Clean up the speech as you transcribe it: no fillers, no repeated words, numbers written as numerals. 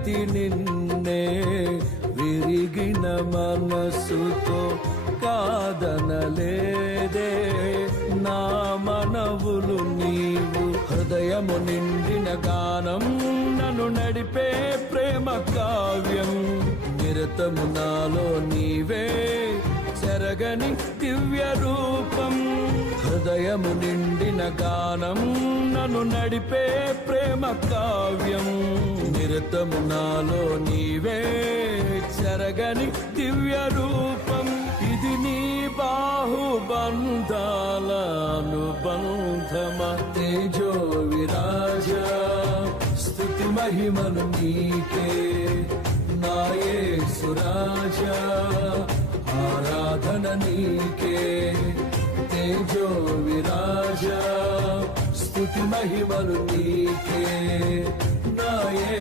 వెతికితి నిన్నే విరిగిన మనసుతో కాదనలేదే నా మనవులు నీవు. హృదయము నిండిన గానం నన్ను నడిపే ప్రేమ కావ్యం. నిరతము నాలో నీవే చెరగని దివ్య రూపం. హృదయము నిండిన గానం నన్ను నడిపే ప్రేమ కావ్యం. నిరతము నాలో నీవే చెరగని దివ్య రూపం. ఇది నీ బాహుబంధాల అనుబంధమా. తేజో విరాజ స్తుతి మహిమను నీకే నా యేసు రాజా. ఆరాధన నీకే తేజో విరాజ స్తుతి మహిమను నీకే నా